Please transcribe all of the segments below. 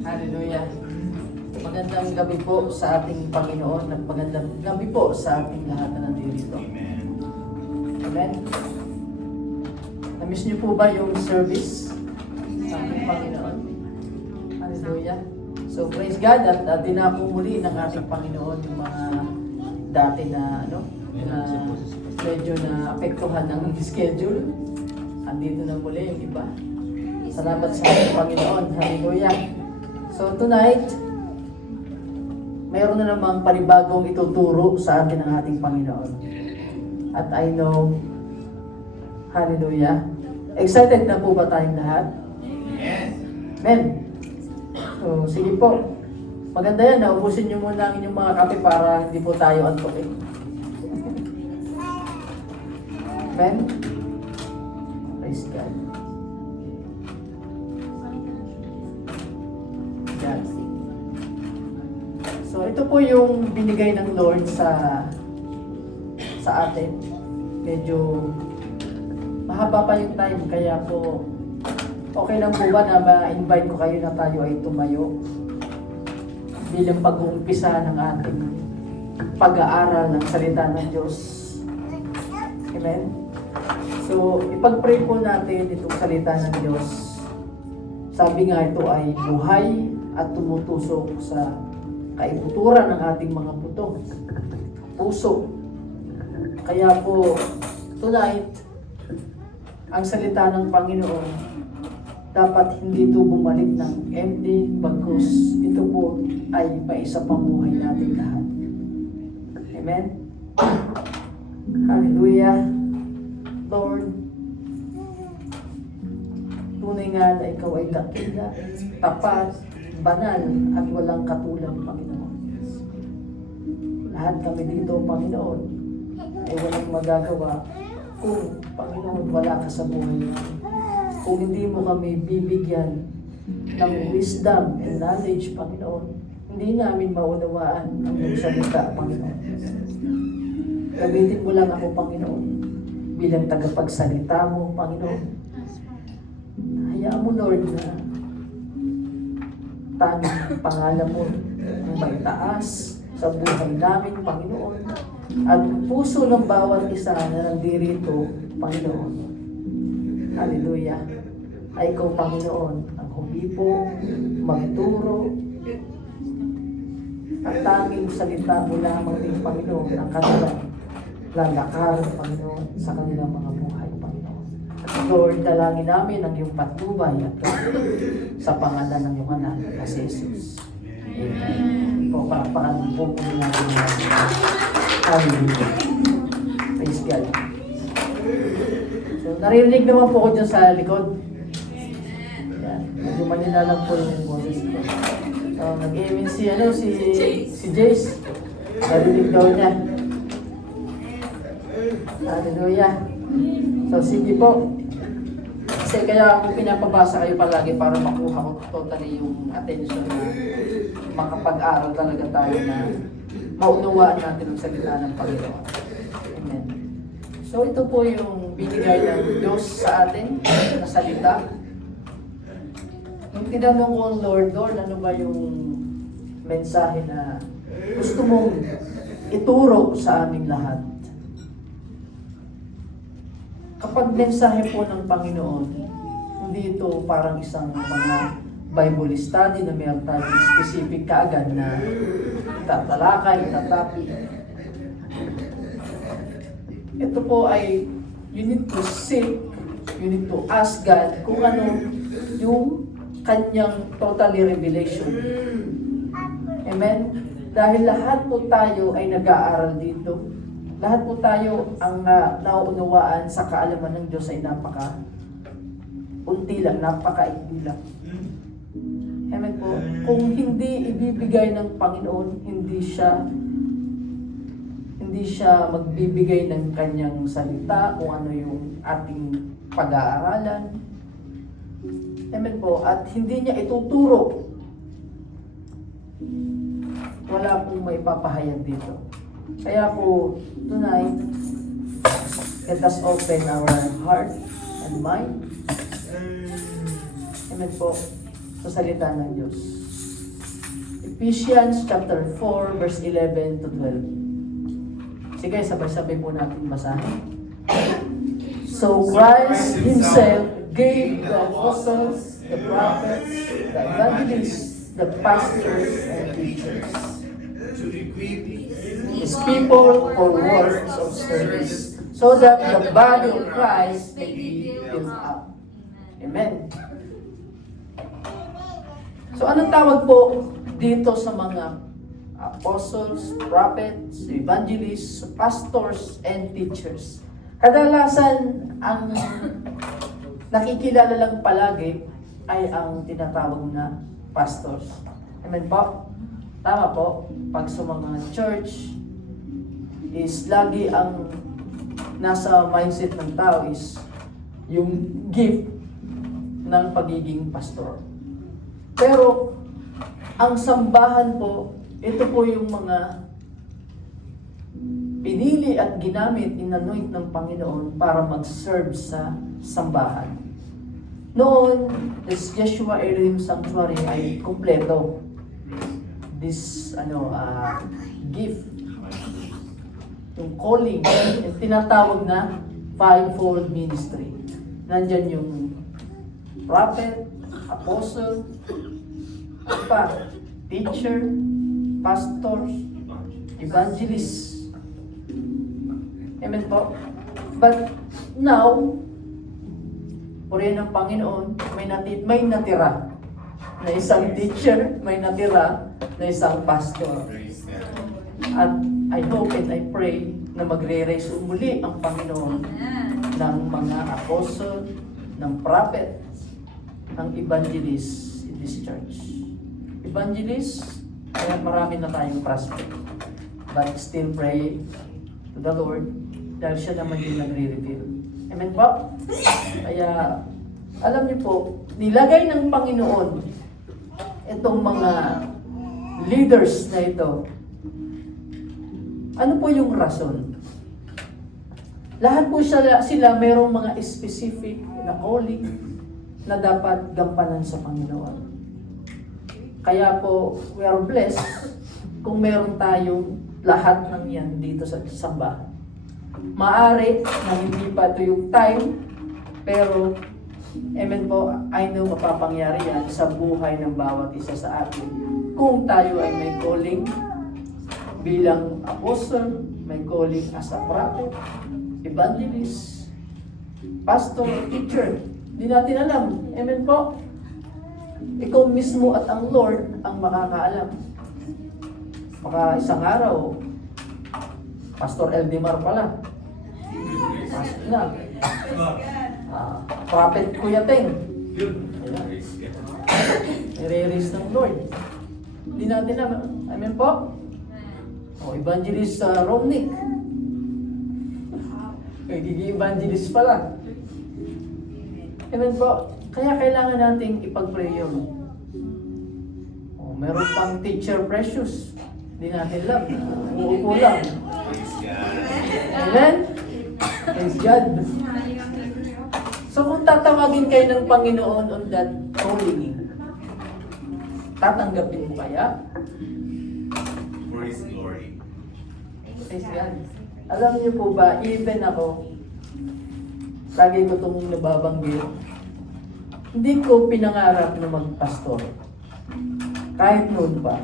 Hallelujah. Magandang gabi po sa ating Panginoon at magandang gabi po sa ating lahat na nandito. Amen. Na-miss niyo po ba yung service sa ating Panginoon? Hallelujah. So praise God at dinako muli ng ating Panginoon yung mga dati na na medyo na apektuhan ng schedule. Andito na muli yung iba. Salamat sa ating Panginoon. Hallelujah. So tonight, mayroon na namang panibagong ituturo sa atin ng ating Panginoon. At I know, hallelujah, excited na po ba tayong lahat? Yes. Amen. So sige po. Maganda yan, naubusin nyo muna ang inyong mga kape para hindi po tayo antukin. Amen. Praise God. Yan. So ito po yung binigay ng Lord sa atin. Medyo mahaba pa yung time, kaya po okay lang po ba na ma-invite ko kayo na tayo ay tumayo bilang pag-uumpisa ng ating pag-aaral ng salita ng Diyos. Amen? So, ipag-pray po natin itong salita ng Diyos. Sabi nga ito ay buhay at tumutusok sa kaibuturan ng ating mga buto, puso. Kaya po, tonight, ang salita ng Panginoon, dapat hindi ito bumalik ng empty, bagkus ito po ay maisa pang buhay natin lahat. Amen? Hallelujah. Lord, tunay nga na ikaw ay dakila, tapat, banal, at walang katulad, Panginoon. Lahat kami dito, Panginoon, ay walang magagawa kung, Panginoon, wala ka sa buhay namin. Kung hindi mo kami bibigyan ng wisdom and knowledge, Panginoon, hindi namin maunawaan ang iyong salita, Panginoon. Gamitin mo lang ako, Panginoon, bilang tagapagsalita mo, Panginoon. Hayaan mo, Lord, na tanging pangalan mo ang may taas sa buhay namin, Panginoon. At puso ng bawat isa na nandirito, Panginoon. Hallelujah. Ay ikaw, Panginoon, ang humipo, magturo, at tanging salita mo lamang din, Panginoon, ang kanilang lalakar, Panginoon, sa kanilang mga buhay, Panginoon. Lord, dalangin namin ang iyong patnubay at sa pangalan ng iyong anak na si Jesus. Amen. O papakan po po natin natin. Hallelujah. Praise God. So, naririnig naman po ko dyan sa likod. Yan. Medyo manila lang po yung boses ko. So, nag-amen si Jace. Narinig daw niya. Hallelujah. So, sige po. Kasi kaya ako pinapabasa kayo palagi para makuha ko totally yung attention na makapag-aral talaga tayo na maunawaan natin ang salita ng Panginoon. Amen. So ito po yung binigay ng Diyos sa atin na salita. Yung tinanong ko ang Lord, ano ba yung mensahe na gusto mong ituro sa aming lahat? Kapag mensahe po ng Panginoon, hindi ito parang isang mga Bible study na mayroon tayong specific kaagad na tatalakay, tatapi. Ito po ay you need to seek, you need to ask God kung ano yung kanyang totally revelation. Amen? Dahil lahat po tayo ay nag-aaral dito. Lahat po tayo ang nauunawaan sa kaalaman ng Diyos ay unti lang, napakaikli lang. Amen po. Kung hindi ibibigay ng Panginoon, hindi siya magbibigay ng kanyang salita kung ano yung ating pag-aaralan. Amen po. At hindi niya ituturo. Wala pong may papahayag dito. Kaya po, tonight, let us open our heart and mind. Amen po. sa salita ng Diyos. Ephesians chapter 4 verse 11 to 12. Sige, sabay-sabay po natin basahin. So Christ Himself gave the apostles, the prophets, the evangelists, the pastors, and teachers to equip His people for works of service, so that the body of Christ may be built up. Amen. So anong tawag po dito sa mga apostles, prophets, evangelists, pastors, and teachers? Kadalasan, ang nakikilala lang palagi ay ang tinatawag na pastors. Amen po? Tama po. Pag sa mga church, is lagi ang nasa mindset ng tao is yung gift ng pagiging pastor. Pero, ang sambahan po, ito po yung mga pinili at ginamit, inanoint ng Panginoon para mag-serve sa sambahan. Noon, this Yeshua Elohim Sanctuary ay kompleto. This gift, yung calling, yung tinatawag na fivefold ministry. Nandyan yung prophet, apostle, teacher, pastor, evangelist. Amen po. But now, purihin ng Panginoon, may natira na isang teacher, may natira na isang pastor. At I hope and I pray na magre-raise umuli ang Panginoon ng mga apostle, ng prophet, ng evangelist in this church. Evangelist, kaya marami na tayong prospect. But still pray to the Lord dahil siya naman yung nagre-reveal. Amen po? Kaya, alam niyo po, nilagay ng Panginoon itong mga leaders na ito. Ano po yung rason? Lahat po sila mayroong mga specific na calling na dapat gampanan sa Panginoon. Kaya po, we are blessed kung meron tayong lahat ng yan dito sa sambahan. Maari na hindi pa ito yung time, pero amen po, I know mapapangyari yan sa buhay ng bawat isa sa atin. Kung tayo ay may calling bilang apostle, may calling as a prophet, evangelist, pastor, teacher. Hindi natin alam. Amen po. Ikaw mismo at ang Lord ang makakaalam. Baka isang araw, Pastor Eldimar pala. Pastor na. Prophet Kuya Teng. I-release ng Lord. Hindi natin alam. Amen po. O, evangelist Romnick. Nagiging evangelist pala. Amen po. Kaya kailangan nating ipag-pray yun. O, meron pang teacher Precious. Hindi natin alam. Uupo lang. Amen? Praise God. So kung tatawagin kayo ng Panginoon on that calling, tatanggapin mo kaya? For His glory. Praise God. Alam niyo po ba, even ako, lagi ko itong nababanggit, hindi ko pinangarap na magpastor. Kahit noon pa.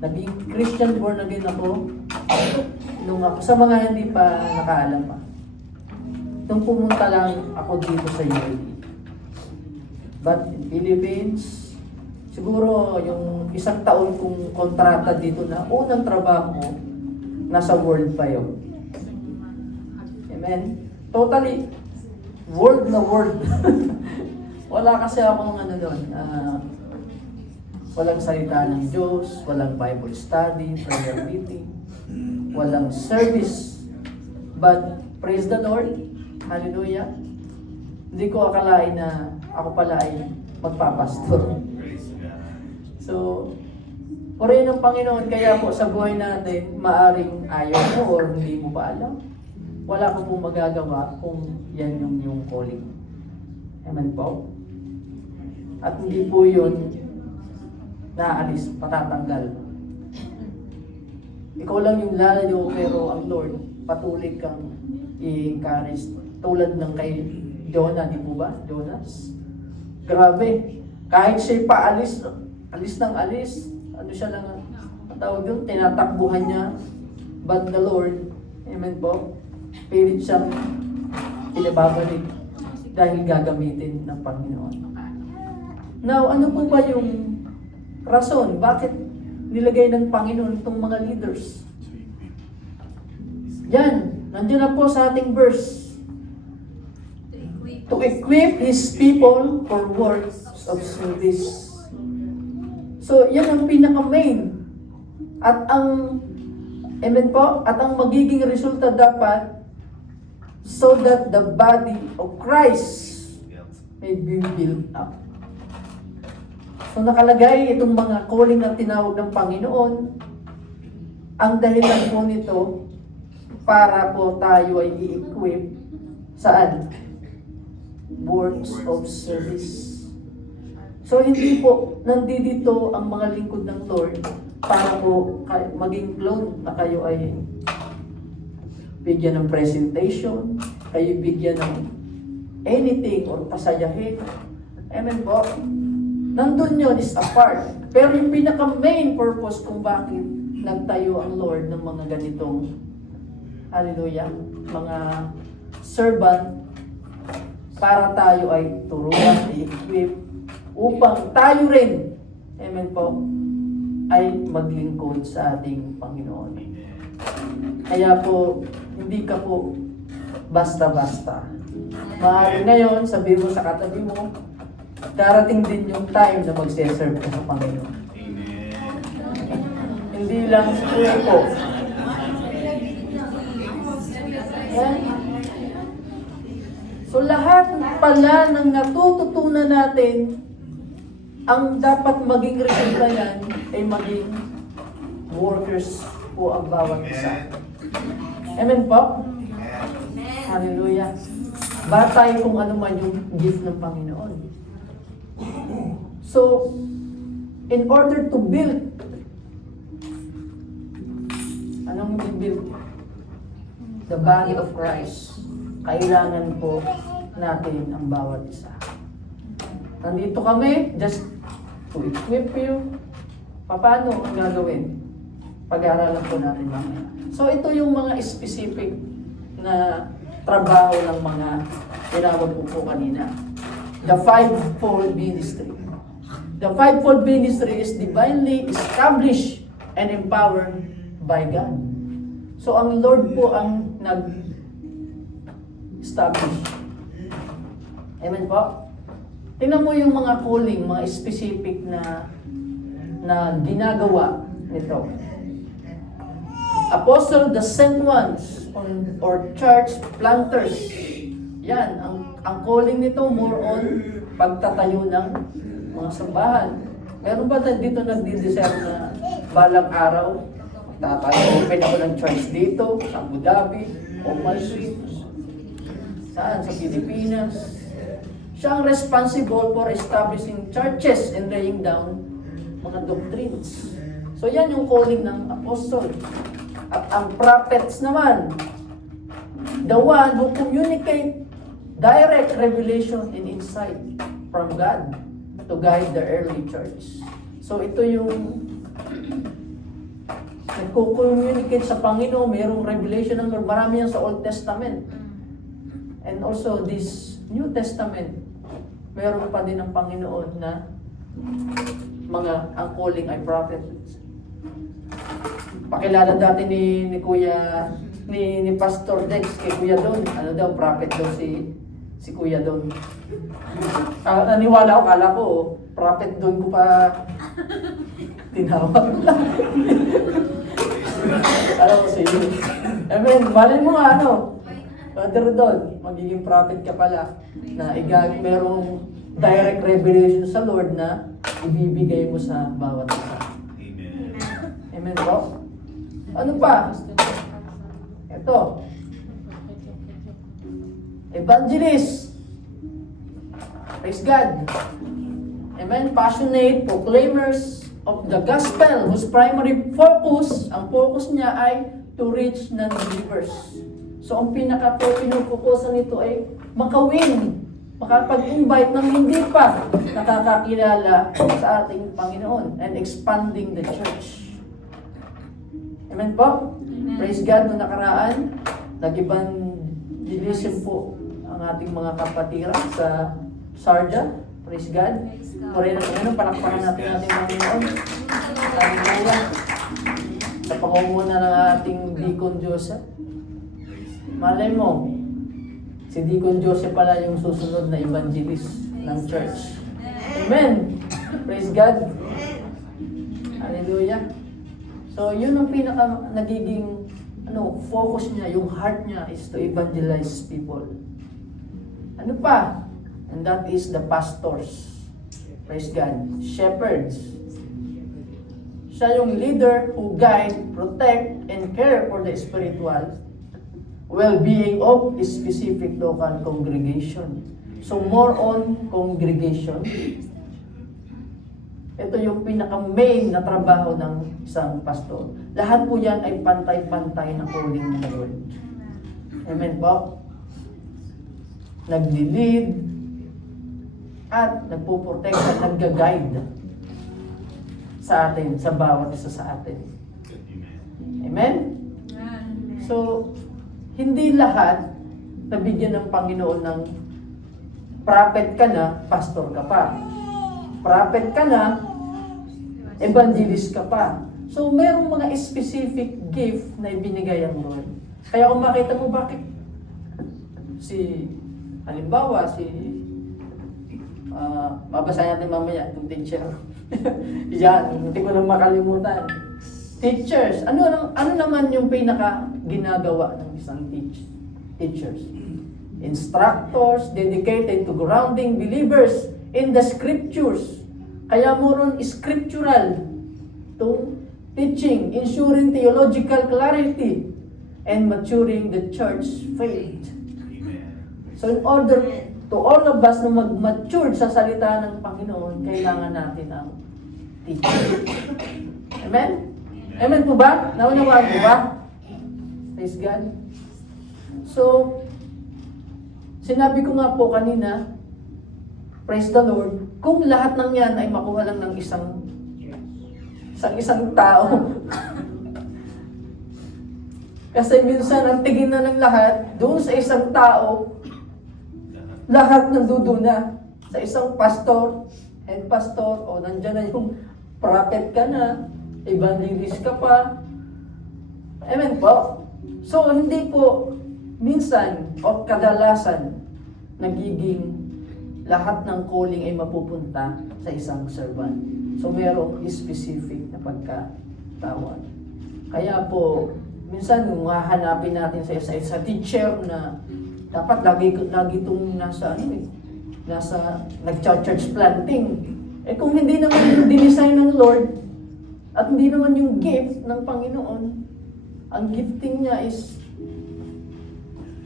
Naging Christian born again ako nung ako, sa mga hindi pa nakaalam pa. Nung pumunta lang ako dito sa UAE. But in Philippines, siguro yung isang taon kong kontrata dito na unang trabaho ko, nasa world pa yun. Amen? Totally, world na world. Wala kasi akong walang salita ng Diyos, walang Bible study, prayer meeting, walang service. But, praise the Lord, hallelujah. Hindi ko akalain na ako pala ay magpapastor. So, purihin ng Panginoon, kaya po sa buhay natin, maaring ayaw mo or hindi mo pa alam. Wala ko pong magagawa kung yan yung calling. Amen po. At hindi po yun naalis, patatanggal. Ikaw lang yung lalayo, pero ang Lord, patuloy kang i-encourage. Tulad ng kay Jonah, di po ba? Jonas. Grabe. Kahit siya'y paalis, alis ng alis, ano siya lang, ang tawag yun, tinatakbuhan niya. But the Lord, amen po, pilit siyang pinababalik dahil gagamitin ng Panginoon. Now, ano po ba yung rason? Bakit nilagay ng Panginoon itong mga leaders? Yan, nandiyan na po sa ating verse. To equip His people for works of service. So, yan ang pinaka-main. At ang, amen po, at ang magiging resulta dapat, so that the body of Christ may be built up. So nakalagay itong mga calling na tinawag ng Panginoon. Ang dahilan po nito para po tayo ay i-equip saan? Works of service. So hindi po nandito ang mga lingkod ng Lord para po maging clone na kayo ay bigyan ng presentation, kayo bigyan ng anything or pasayahin. Amen po. Nandun yun is a part. Pero yung pinaka-main purpose kung bakit nagtayo ang Lord ng mga ganitong, hallelujah, mga servant, para tayo ay turuan, i-equip, upang tayo rin, amen po, ay maglingkod sa ating Panginoon. Kaya po, hindi ka po basta-basta. Maaari ngayon, sabihin mo sa katabi mo, darating din yung time na magse-serve ka sa Panginoon. Hindi lang po. Yan. So lahat pala ng natututunan natin, ang dapat maging resulta yan ay maging workers po ang bawat isa. Amen po? Hallelujah. Batay kung ano man yung gift ng Panginoon. So, in order to build, anong i-build? The body of Christ. Kailangan po natin ang bawat isa. Nandito kami just to equip you. Paano ang gagawin? Pag-aaralan po natin mamaya. So ito yung mga specific na trabaho ng mga tinawag po kanina. The fivefold ministry. The fivefold ministry is divinely established and empowered by God. So ang Lord po ang nag-establish. Amen po? Tingnan mo yung mga calling, mga specific na ginagawa nito. Apostle, the sent ones, or church planters. Yan, ang calling nito more on pagtatayo ng mga sambahan. Meron ba dito nagdi-deserve na balang araw? Open ako ng church dito, sa Abu Dhabi, Omal Street. Saan? Sa Pilipinas. Siya ang responsible for establishing churches and laying down mga doctrines. So yan yung calling ng apostle. At ang prophets naman, the one who communicate direct revelation and insight from God to guide the early church. So ito yung nagko-communicate sa Panginoon, mayroong revelation ng Lord. Marami yan sa Old Testament. And also this New Testament, meron pa din ng Panginoon na ang calling ay prophets. Pakilala dati ni Kuya, ni Pastor Dex kay Kuya Don. Ano daw, prophet daw si Kuya Don. Naniwala ko, kala ko, prophet Don ko pa tinawag. Alam ko si Amen. Malay mo nga Father Don, magiging prophet ka pala na merong direct revelation sa Lord na ibibigay mo sa bawat isa. Amen. Amen po? Ano pa? Ito. Evangelist. Praise God. Amen? Passionate proclaimers of the gospel whose primary focus, ang focus niya ay to reach non-believers. So, ang pinupukusan nito ay makawin, makapag-invite ng hindi pa nakakakilala sa ating Panginoon and expanding the church. Amen po? Amen. Praise God, noong nakaraan, nag-evangelism po ang ating mga kapatiran sa Sarja. Praise God. Praise God. Puri na Panginoon, palakpakan natin ating Panginoon. Hallelujah. Sa pangunguna ng ating Deacon Joseph. Malay mo, si Deacon Joseph pala yung susunod na evangelist ng church. Amen. Praise God. Hallelujah. So, yun ang pinaka nagiging focus niya, yung heart niya is to evangelize people. Ano pa? And that is the pastors. Praise God. Shepherds. Siya yung leader who guide, protect, and care for the spiritual well-being of a specific local congregation. So, more on congregation. Ito yung pinaka-main na trabaho ng isang pastor. Lahat po yan ay pantay-pantay na calling ng Lord. Amen po? Nagli-lead at nagpuprotect at nag-guide sa atin, sa bawat isa sa atin. Amen? So, hindi lahat nabigyan ng Panginoon ng prophet ka na, pastor ka pa. Prophet ka na, evangelist ka pa. So, merong mga specific gift na ibinigay ang Lord. Kaya kung makita mo bakit halimbawa, babasahin natin mamaya itong teacher. Yan, hindi ko nang makalimutan. Teachers, ano naman yung pinaka ginagawa ng isang teachers? Instructors dedicated to grounding believers in the scriptures. Kaya moron scriptural to teaching, ensuring theological clarity, and maturing the church faith. So in order to all of us na mag-mature sa salita ng Panginoon, kailangan natin ang teaching. Amen? Amen po ba? Naunawaan po ba? Praise God. So, sinabi ko nga po kanina, praise the Lord, kung lahat ng yan ay makuha lang ng isang tao. Kasi minsan, ang tingin na ng lahat, doon sa isang tao, lahat nanduduna. Sa isang pastor, head pastor, o nandyan na yung prophet ka na, evangelist ka pa. Amen po. So, hindi po minsan o kadalasan nagiging lahat ng calling ay mapupunta sa isang servant. So, merong specific na pagkatawag. Kaya po, minsan kung hahanapin natin sa isa teacher na dapat lagi itong nasa nag-church planting. Eh kung hindi naman yung dinesign ng Lord at hindi naman yung gift ng Panginoon, ang gifting niya is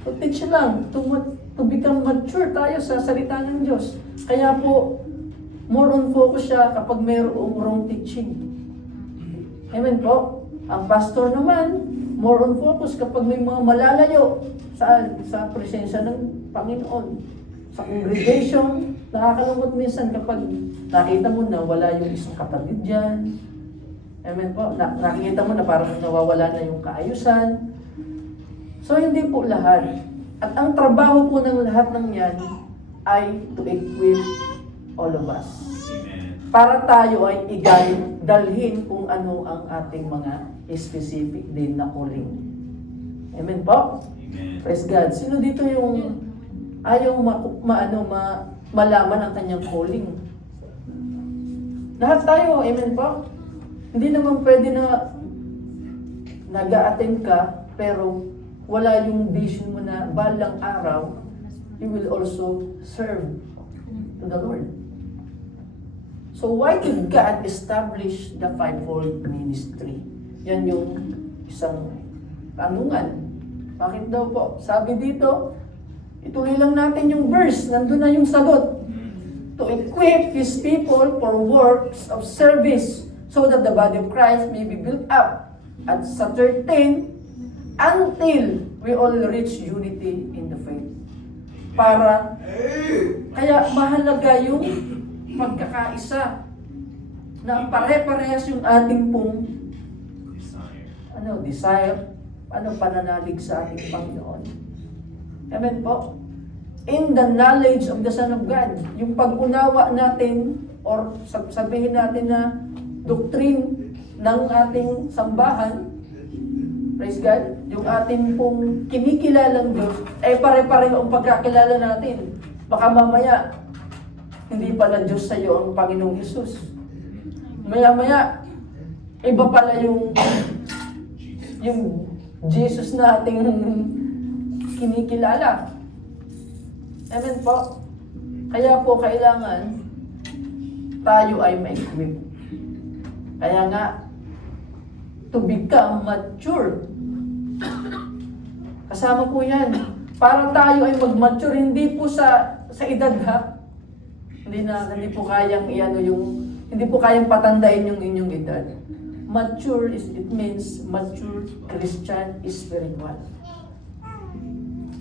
to teach lang, to become mature tayo sa salita ng Diyos. Kaya po, more on focus siya kapag mayroong wrong teaching. Amen po. Ang pastor naman, more on focus kapag may mga malalayo sa presensya ng Panginoon. Sa congregation, nakakalungkot minsan kapag nakita mo na wala yung isang kapatid dyan. Amen po. Nakikita mo na parang nawawala na yung kaayusan. So, hindi po lahat. At ang trabaho po ng lahat ng yan ay to equip all of us. Para tayo ay dalhin kung ano ang ating mga specific din na calling. Amen po? Amen. Praise God. Sino dito yung ayaw malaman ang kanyang calling? Lahat tayo, amen po? Hindi naman pwede na nag-a-attend ka, pero wala yung vision mo na balang araw, you will also serve to the Lord. So why did God establish the fivefold ministry? Yan yung isang tanungan. Bakit daw po? Sabi dito, ituloy lang natin yung verse, nandun na yung sagot. to equip His people for works of service so that the body of Christ may be built up. At sa 13, until we all reach unity in the faith. Kaya mahalaga yung pagkakaisa na pare-parehas yung ating pong desire, pananalig sa ating Panginoon. Amen po. In the knowledge of the Son of God, yung pag-unawa natin or sabihin natin na doctrine ng ating sambahan, praise God, yung ating pong kinikilalang Diyos, pare-pareho ang pagkakilala natin. Baka mamaya, hindi pala Diyos sa iyo ang Panginoong Hesus. Maya-maya, iba pala yung Jesus na ating kinikilala. Amen po. Kaya po kailangan tayo ay ma-equip. Kaya nga, to become mature. Kasama po yan. Para tayo ay mag-mature, hindi po sa edad ha. Hindi po kayang hindi po kayang patandain yung inyong edad. Mature it means mature Christian spiritual.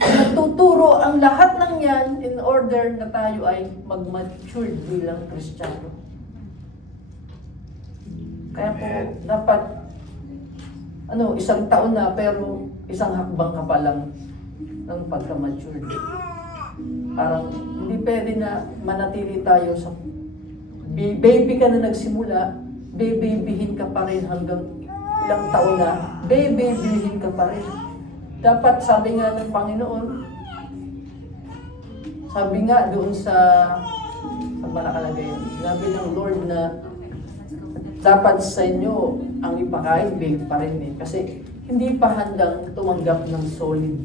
Natuturo ang lahat ng yan in order na tayo ay mag-mature bilang Kristiyano. Kaya po, dapat isang taon na pero isang hakbang ka pa lang ng pagka-mature. Parang hindi pwede na manatili tayo sa baby ka na nagsimula, babybihin ka pa rin hanggang ilang taon na, babybihin ka pa rin. Dapat sabi nga ng Panginoon, sabi nga doon sa nakalagay yun, sabi ng Lord na dapat sa inyo ang ipakain, babe pa rin eh. Kasi hindi pa handang tumanggap ng solid.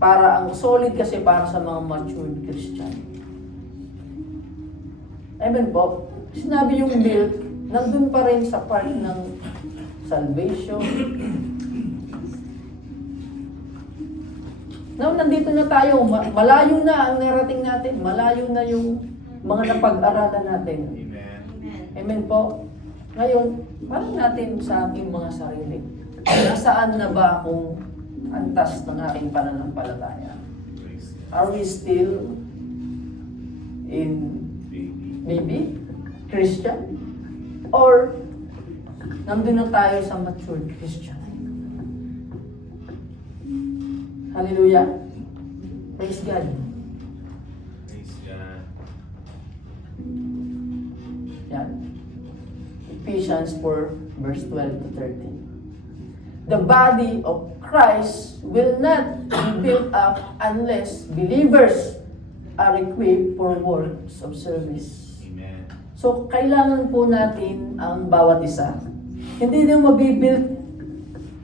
Ang solid kasi para sa mga matured Christian. Amen po. Sinabi yung milk, nandun pa rin sa part ng salvation. Now, nandito na tayo. Malayo na ang narating natin. Malayo na yung mga napag-aralan natin. Amen. Amen po. Ngayon, parang natin sa ating mga sarili. Nasaan na ba akong antas ng aking pananampalataya? Are we still in maybe Christian? Or nandun na tayo sa matured Christian? Hallelujah. Praise God. Praise God. Yan. Ephesians 4, verse 12 to 13. The body of Christ will not be built up unless believers are equipped for works of service. Amen. So, kailangan po natin ang bawat isa. Hindi na mabibuild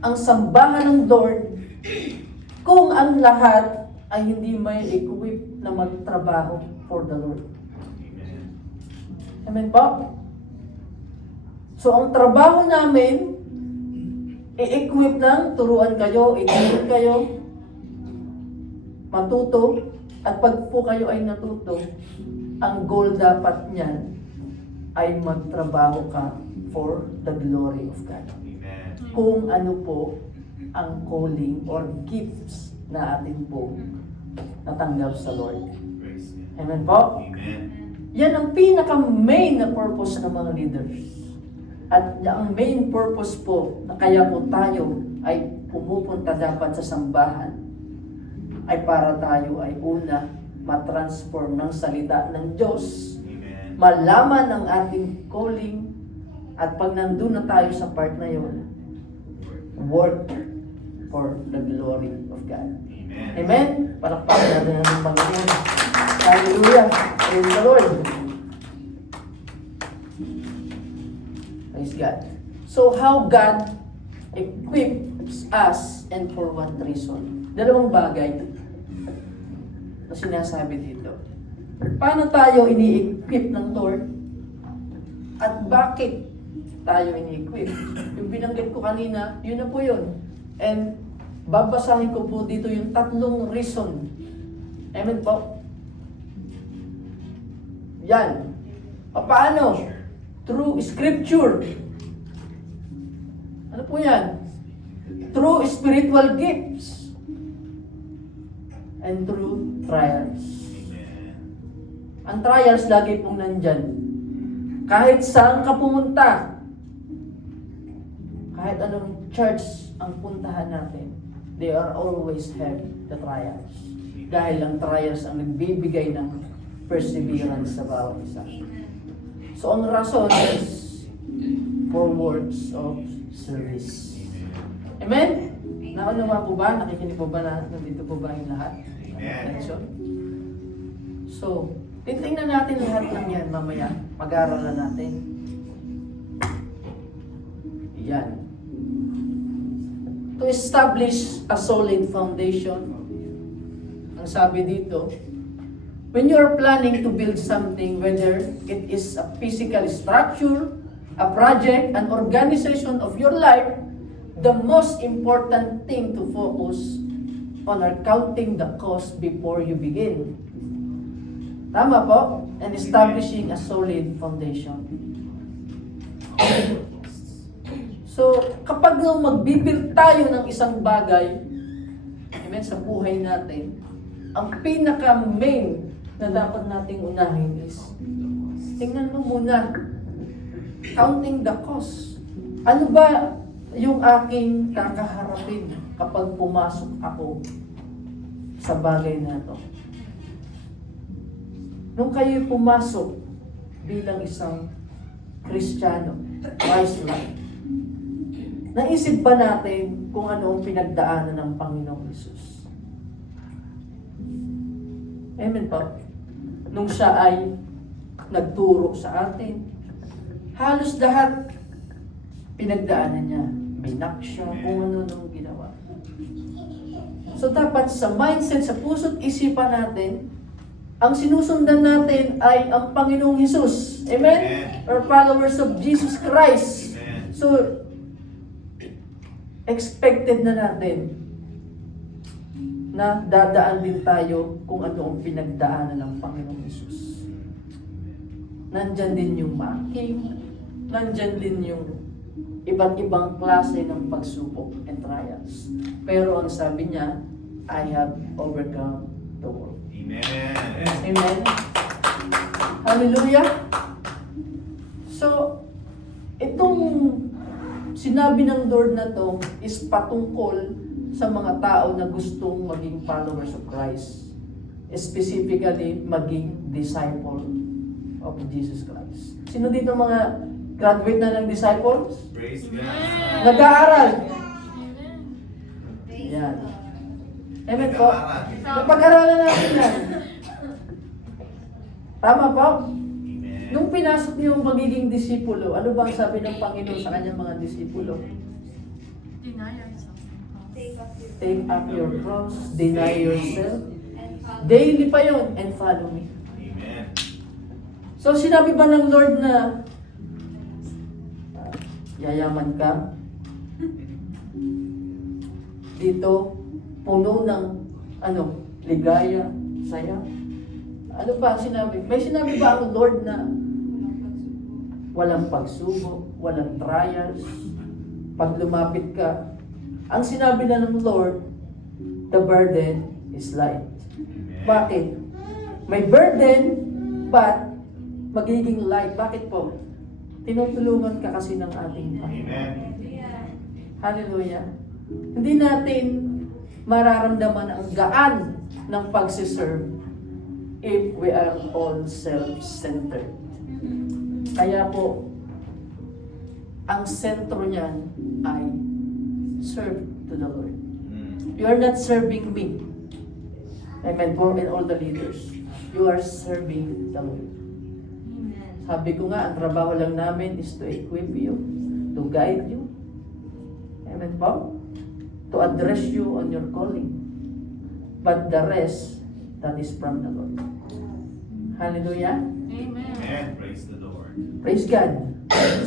ang sambahan ng Lord kung ang lahat ay hindi may equip na magtrabaho for the Lord. Amen. Amen po? So, ang trabaho namin, i-equip lang, turuan kayo, i-train kayo, matuto, at pag po kayo ay natuto, ang goal dapat niyan ay magtrabaho ka for the glory of God. Amen. Kung ano po ang calling or gifts na atin po natanggap sa Lord. Praise God. Amen po? Amen. Yan ang pinaka-main na purpose ng mga leaders. At ang main purpose po na kaya po tayo ay pumupunta dapat sa sambahan ay para tayo ay una matransform ng salita ng Diyos, Amen. malaman ang ating calling, at pag nandun na tayo sa part na yun, work for the glory of God. Amen. Amen? Palakpakan natin ang Panginoon. Hallelujah! Praise the Lord! Praise God. So how God equips us and for what reason? Dalawang bagay na sinasabi dito. Paano tayo ini-equip ng Lord? At bakit tayo ini-equip? Yung binanggit ko kanina, yun na po yun. And babasahin ko po dito yung tatlong reason. Amen po? Yan. Paano? Through Scripture. Ano po yan? Through spiritual gifts. And through trials. Amen. Ang trials lagi pong nandyan. Kahit saan ka pumunta, kahit anong church ang puntahan natin, they are always have the trials. Dahil ang trials ang nagbibigay ng perseverance sa bawat isa. So ang rason is for words of service. Amen? Naunawa po ba? Nakikinig po ba na nandito po ba yung lahat? Amen. So, titingnan natin lahat ng yan mamaya. Pag-aaralan natin. Yan. To establish a solid foundation. Ang sabi dito, when you are planning to build something, whether it is a physical structure, a project, an organization of your life, the most important thing to focus on are counting the cost before you begin. Tama po? And establishing a solid foundation. So, kapag magbibuild tayo ng isang bagay, amen, sa buhay natin, ang pinaka-main na dapat nating unahin is, tingnan mo muna, counting the cost. Ano ba yung aking kakaharapin kapag pumasok ako sa bagay na to? Nung kayo pumasok bilang isang Kristiyano, Christ-like, naisip ba natin kung ano ang pinagdaanan ng Panginoong Hesus? Amen po. Nung siya ay nagturo sa atin, halos lahat pinagdaanan niya. Binak siya, kung ano nung ginawa. So dapat sa mindset, sa puso't isipan natin, ang sinusundan natin ay ang Panginoong Hesus. Amen? Or followers of Jesus Christ. Amen. So, expected na natin na dadaan din tayo kung ano ang pinagdaanan ng Panginoong Hesus. Nandyan din yung marking, nandyan din yung iba't ibang klase ng pagsubok and trials. Pero ang sabi niya, I have overcome the world. Amen. Amen? Hallelujah! So, itong sinabi ng Lord na to is patungkol sa mga tao na gustong maging followers of Christ. Specifically, maging disciple of Jesus Christ. Sino dito mga graduate na ng disciples? Praise God. Nag-aaral. Yan. Amen po. Napag-aralan natin yan. Tama po? Amen. Nung pinasok niyo yung magiging disipulo, ano ba ang sabi ng Panginoon sa kanyang mga disipulo? Take up your cross, deny yourself. Daily pa yun, and follow me. Amen. So sinabi ba ng Lord na yayaman ka? Dito, puno ng ligaya, saya. Ano pa ang sinabi? May sinabi ba ang Lord na walang pagsubok, walang trials, pag lumapit ka? Ang sinabi na ng Lord, the burden is light. Amen. Bakit? May burden, but magiging light. Bakit po? Tinutulungan ka kasi ng ating Panginoon. Amen. Hallelujah. Hindi natin mararamdaman ang gaan ng pagsiserve if we are all self-centered. Kaya po, ang sentro niyan ay serve to the Lord. You are not serving me. Amen po, and all the leaders. You are serving the Lord. Sabi ko nga, ang trabaho lang namin is to equip you, to guide you. Amen po? To address you on your calling. But the rest, that is from the Lord. Hallelujah. Amen. Praise the Lord. Praise God.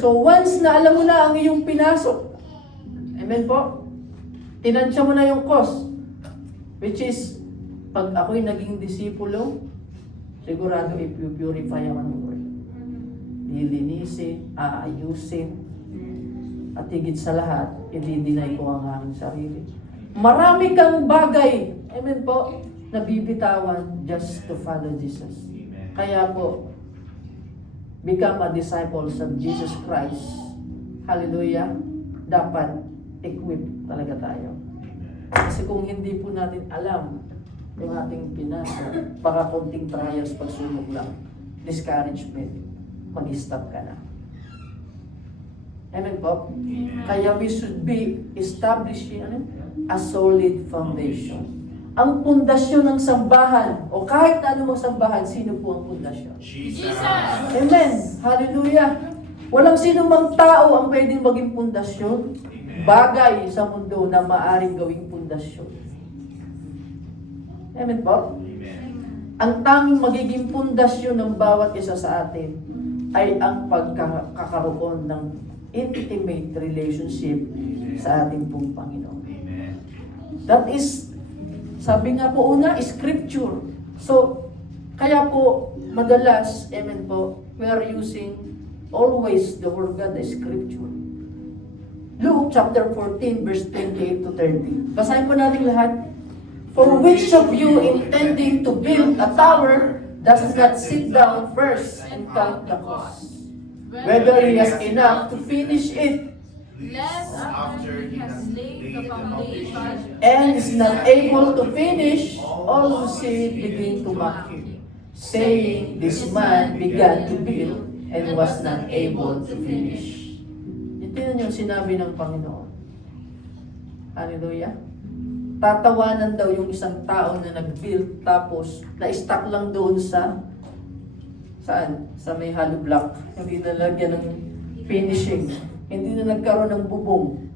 So once na alam mo na ang iyong pinasok, amen po, tinansya mo na yung cost, which is, pag ako'y naging disipulo, sigurado i-purify ako ng word. Lilinisin, aayusin, at higit sa lahat, i-deny ko ang aking sarili. Marami kang bagay, amen po, na bibitawan just to follow Jesus. Amen. Kaya po, become a disciple of Jesus Christ. Hallelujah. Dapat equip talaga tayo. Kasi kung hindi po natin alam yung ating pinasa, baka konting trials, pagsubok lang, discouragement, mag-stop ka na. Amen po? Kaya we should be establishing a solid foundation. Ang pundasyon ng sambahan, o kahit anumang sambahan, sino po ang pundasyon? Jesus. Amen. Hallelujah. Walang sino mang tao ang pwedeng maging pundasyon, bagay sa mundo na maaring gawing pundasyon. Amen po? Amen. Ang tanging magiging pundasyon ng bawat isa sa atin ay ang pagkakaroon ng intimate relationship sa ating pong Panginoon. Amen. That is, sabi nga po una, scripture. So, kaya po, madalas, amen po, we are using always the word of God, the scripture. Luke chapter 14, verse 28 to 30. Basahin po natin lahat. For which of you intending to build a tower does not sit down first and count the cost, whether he has enough to finish it, Lest after he has laid the foundation and is not able to finish, all who see it begin to mock him, saying, this man began to build and was not able to finish. Ito yun yung sinabi ng Panginoon. Hallelujah. Tatawanan daw yung isang tao na nag-build tapos na-stuck lang doon sa saan? Sa may hollow block. Hindi nalagyan ng finishing. Hindi na nagkaroon ng bubong.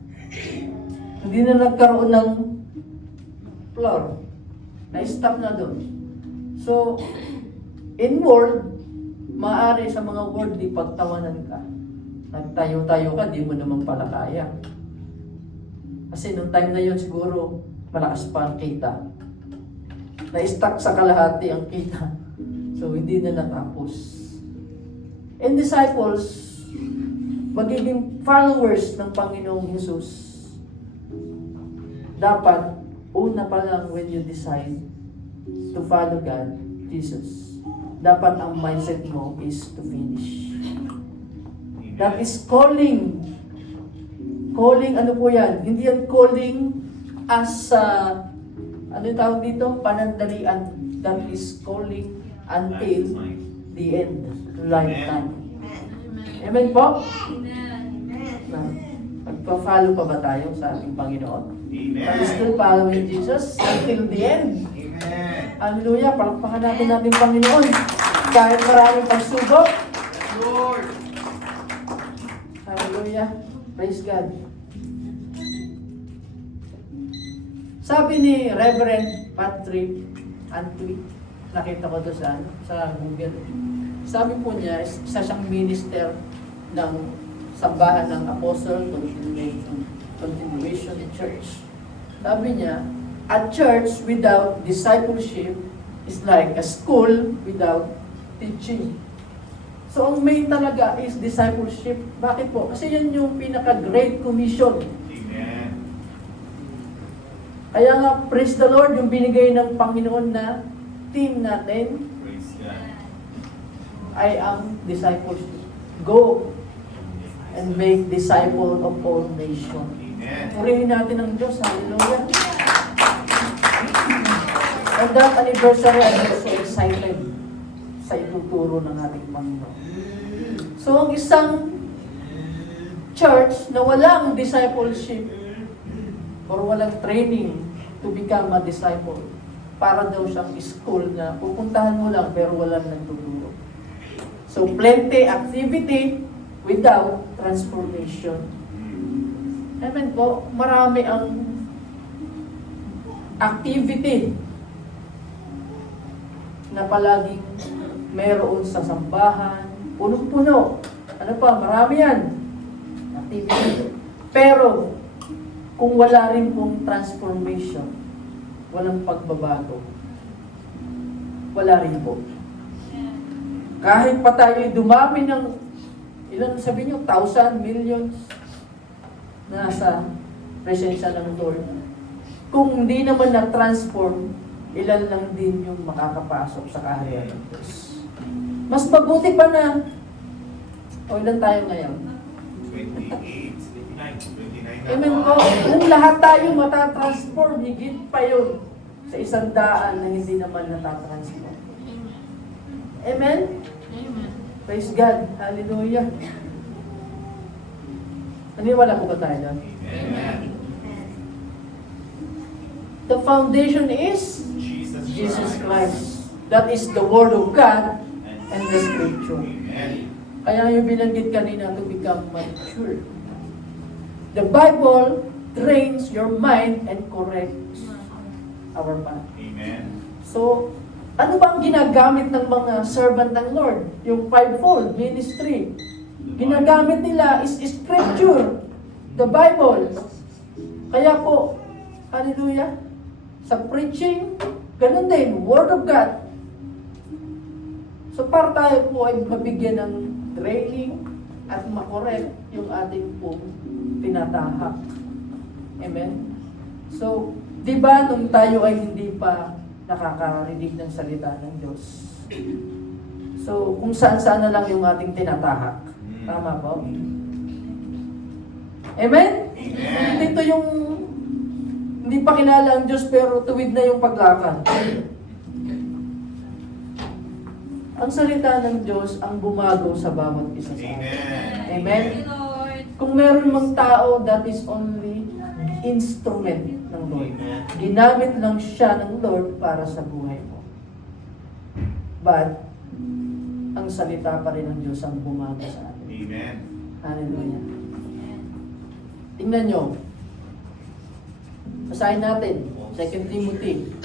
Hindi na nagkaroon ng floor. Na-stop na doon. So, in world, maaari sa mga worldly pagtawanan ka. Nagtayo-tayo ka, di mo naman pala kaya. Kasi nung time na yun siguro, malakas pa ang kita. Na-stuck sa kalahati ang kita. So, hindi na natapos. And disciples, magiging followers ng Panginoong Jesus, dapat, una pa lang when you decide to follow God, Jesus, dapat ang mindset mo is to finish. That is calling. Calling, ano po yan? Hindi yan calling as, ano yung tawag dito? Panandalian. That is calling until the end, lifetime. Amen po? Magpa-follow pa ba tayo sa ating Panginoon? Amen. Are we still following Jesus until the end? Amen. Hallelujah! Palakpakan natin ating Panginoon. Kahit maraming pagsubok. Lord. Hallelujah! Praise God. Sabi ni Reverend Patrick Antwi, nakita ko doon sa Google. Sabi po niya, isa siyang minister ng sambahan ng Apostle Continuation Church. Sabi niya, a church without discipleship is like a school without teaching. So, ang main talaga is discipleship. Bakit po? Kasi yan yung pinaka-great commission. Amen. Kaya nga, praise the Lord, yung binigay ng Panginoon na team natin Praise God. ay ang discipleship. Go and make disciple of all nations. Amen. Purihin natin ang Diyos. Hallelujah. On that anniversary, I'm so excited sa ituturo ng ating Panginoon. So, ang isang church na walang discipleship or walang training to become a disciple, para daw siyang school na pupuntahan mo lang pero walang nagtuturo. So, plenty activity without transformation. Amen po, marami ang activity na palaging meron sa sambahan, punong-puno. Ano pa, marami yan. Activity. Pero, kung wala rin pong transformation, walang pagbabago, wala rin po. Kahit pa tayo dumami ng, ilan sabi nyo, 1,000, millions, nasa presensya ng Lord. Kung hindi naman na-transform, ilan lang din yung makakapasok sa kaharian ng Diyos. Mas mabuti pa na, o ilan tayo ngayon? 28, 29 na. Amen po. Kung lahat tayo matatransform, higit pa yun sa 100 na hindi naman natatransform. Amen? Amen. Praise God. Hallelujah. Naniwala po ba tayo doon? Amen. The foundation is Jesus Christ. That is the Word of God and the Scripture. Amen. Kaya yung binanggit kanina to become mature. The Bible trains your mind and corrects our path. Amen. So, ano ba ang ginagamit ng mga servant ng Lord? Yung fivefold ministry. Ginagamit nila is Scripture, the Bible. Kaya po, hallelujah, sa preaching, ganun din, Word of God. So, para tayo po ay mabigyan ng training at makorek yung ating po tinatahak. Amen? So, di ba nung tayo ay hindi pa nakakarinig ng salita ng Diyos? So, kung saan-saan na lang yung ating tinatahak. Tama po? Amen? Amen. Dito yung hindi pa kilala ang Diyos pero tuwid na yung paglakad. Ang salita ng Diyos ang bumago sa bawat isa sa atin. Amen. Amen? Thank you, Lord. Kung meron mang tao, that is only instrument ng Lord. Amen. Ginamit lang siya ng Lord para sa buhay mo. But, ang salita pa rin ng Diyos ang bumago sa atin. Amen. Hallelujah. Tingnan nyo. Basahin natin. 2 Timothy.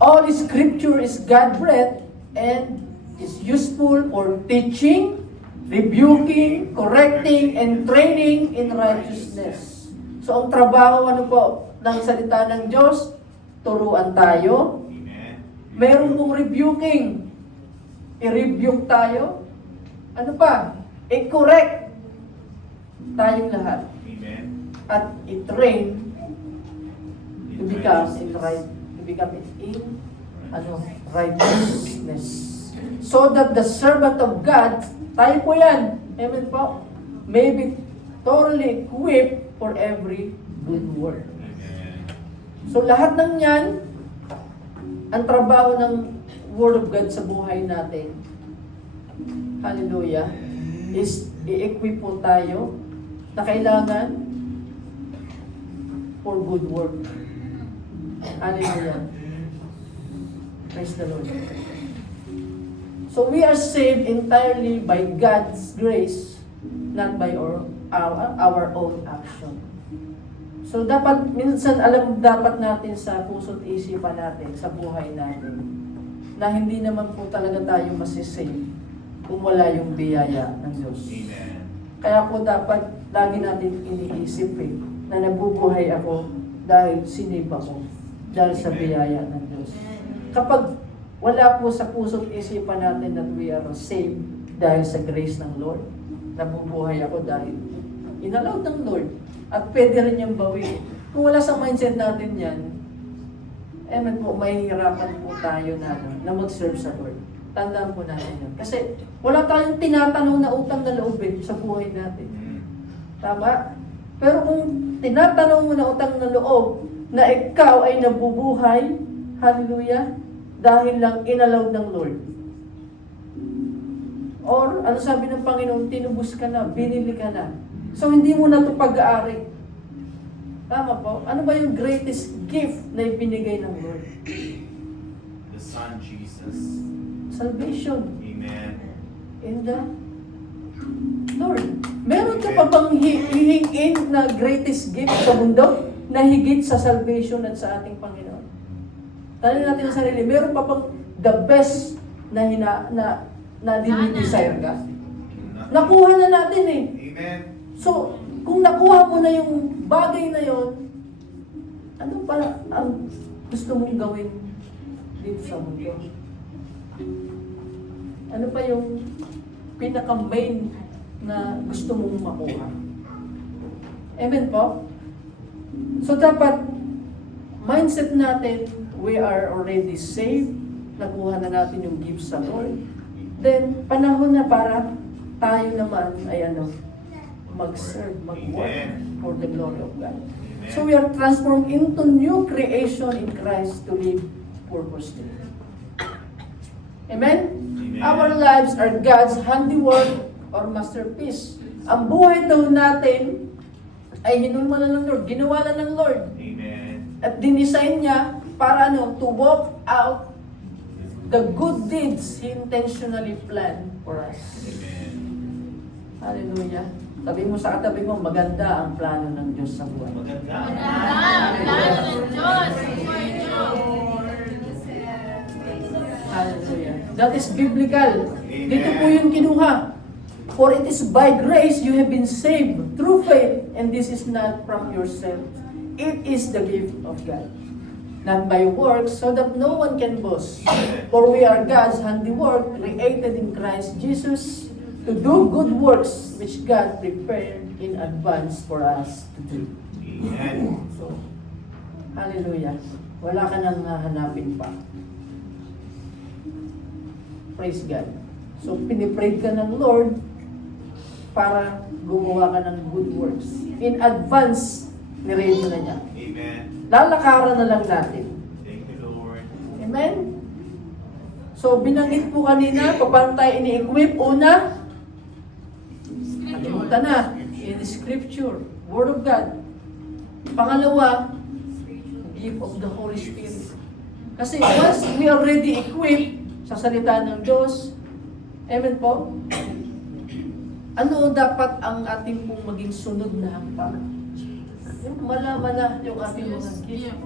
All Scripture is God-breathed and is useful for teaching, rebuking, correcting, and training in righteousness. So, ang trabaho, ano po, ng salita ng Diyos, turuan tayo. Amen. Meron pong rebuking. I-rebuke tayo. Ano pa? I-correct tayong lahat. Amen. At i-train to become in righteousness. So that the servant of God, tayo po yan, amen po, may be thoroughly equipped for every good work. Amen. So lahat ng yan, ang trabaho ng Word of God sa buhay natin, hallelujah, is i-equip po tayo na kailangan for good work. Hallelujah. Praise the Lord. So we are saved entirely by God's grace, not by our own action. So dapat, minsan dapat natin sa puso't isipan natin, sa buhay natin, na hindi naman po talaga tayo masisave kung wala yung biyaya ng Diyos. Amen. Kaya po dapat lagi natin iniisip na nabubuhay ako dahil sinib ako, dahil sa biyaya ng Diyos. Kapag wala po sa puso't isipan natin that we are saved dahil sa grace ng Lord, nabubuhay ako dahil inallow ng Lord at pwede rin niyang bawiin. Kung wala sa mindset natin yan, po, mahihirapan po tayo na mag-serve sa Lord. Tandaan po natin yun. Kasi wala tayong tinatanong na utang na loob sa buhay natin. Tama? Pero kung tinatanong mo na utang na loob na ikaw ay nabubuhay, hallelujah, dahil lang inalaw ng Lord. Or, ano sabi ng Panginoon, tinubos ka na, binili ka na. So, hindi mo na ito pag-aari. Tama po? Ano ba yung greatest gift na ibinigay ng Lord? The Son Jesus. Salvation. Amen. In the Lord. Meron ka pa bang hihingin na greatest gift sa mundo na higit sa salvation at sa ating Panginoon? Tanong natin sa sarili, meron pa bang the best na dinidesire ka? Nakuha na natin eh. Amen. So, kung nakuha mo na yung bagay na yon, ano pa ang gusto mong gawin dito sa mundo? Ano pa yung pinaka-main na gusto mong makuha? Amen po? So dapat, mindset natin, we are already saved, nakuha na natin yung gifts sa Lord. Then, panahon na para tayo naman ay mag-serve, mag-work for the glory of God. So we are transformed into new creation in Christ to live purposely. Amen? Our lives are God's handiwork or masterpiece. Ang buhay daw natin ay hinulma na ng Lord, ginawa na ng Lord. Amen. At dinisign niya para to walk out the good deeds He intentionally planned for us. Amen. Hallelujah. Sabi mo sa katabi mo, maganda ang plano ng Diyos sa buhay. Maganda. Plano ng Diyos. Buhay niyo. Hallelujah. That is biblical. Dito po yung kinuha. For it is by grace you have been saved through faith, and this is not from yourself. It is the gift of God. Not by works, so that no one can boast. For we are God's handiwork, created in Christ Jesus, to do good works which God prepared in advance for us to do. Amen. So, hallelujah. Wala ka nang hahanapin pa. Praise God. So, pinipray ka ng Lord para gumawa ka ng good works. In advance, niready na niya. Amen. Lalakaran na lang natin. Thank you, Lord. Amen? So, binanggit po kanina, paano tayo ini-equip? Una, kalimutan na, in Scripture, Word of God. Pangalawa, gift of the Holy Spirit. Kasi once we are already equipped sa salita ng Diyos, amen po? Ano dapat ang ating pong maging sunod na hakbang? Yung malaman na yung ating mga gift.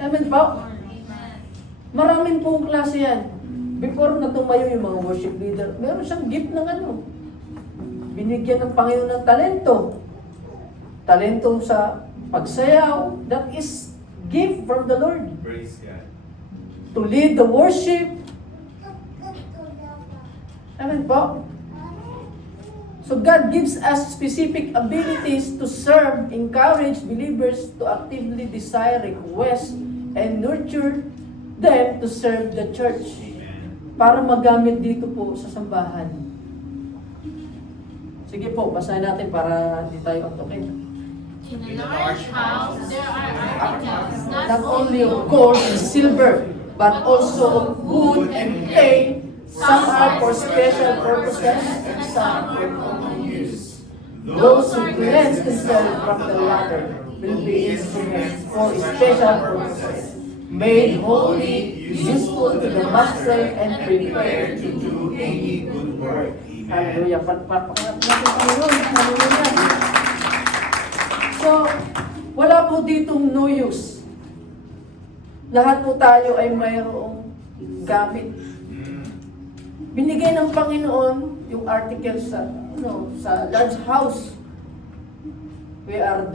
Amen po? Maraming pong klase yan. Before na tumayo yung mga worship leader, meron siyang gift ng binigyan ng Panginoon ng talento. Talento sa pagsayaw. That is gift from the Lord. Praise God. To lead the worship. Amen po? So God gives us specific abilities to serve, encourage believers to actively desire, request, and nurture them to serve the church. Amen. Para magamit dito po sa sambahan. Sige po, basahin natin para hindi tayo antokin. In a large house, there are articles, Not only of gold and silver, but also of wood and clay. Some are for special purposes and some for common use. Those who cleanse themselves from the latter will be instruments for special purposes, made holy, useful to the master, and prepared to do any good work. Hallelujah. Pagpapakalap natin Panginoon. Hallelujah. So, wala po ditong no use. Lahat po tayo ay mayroong gamit. Binigay ng Panginoon yung article sa sa large house. We are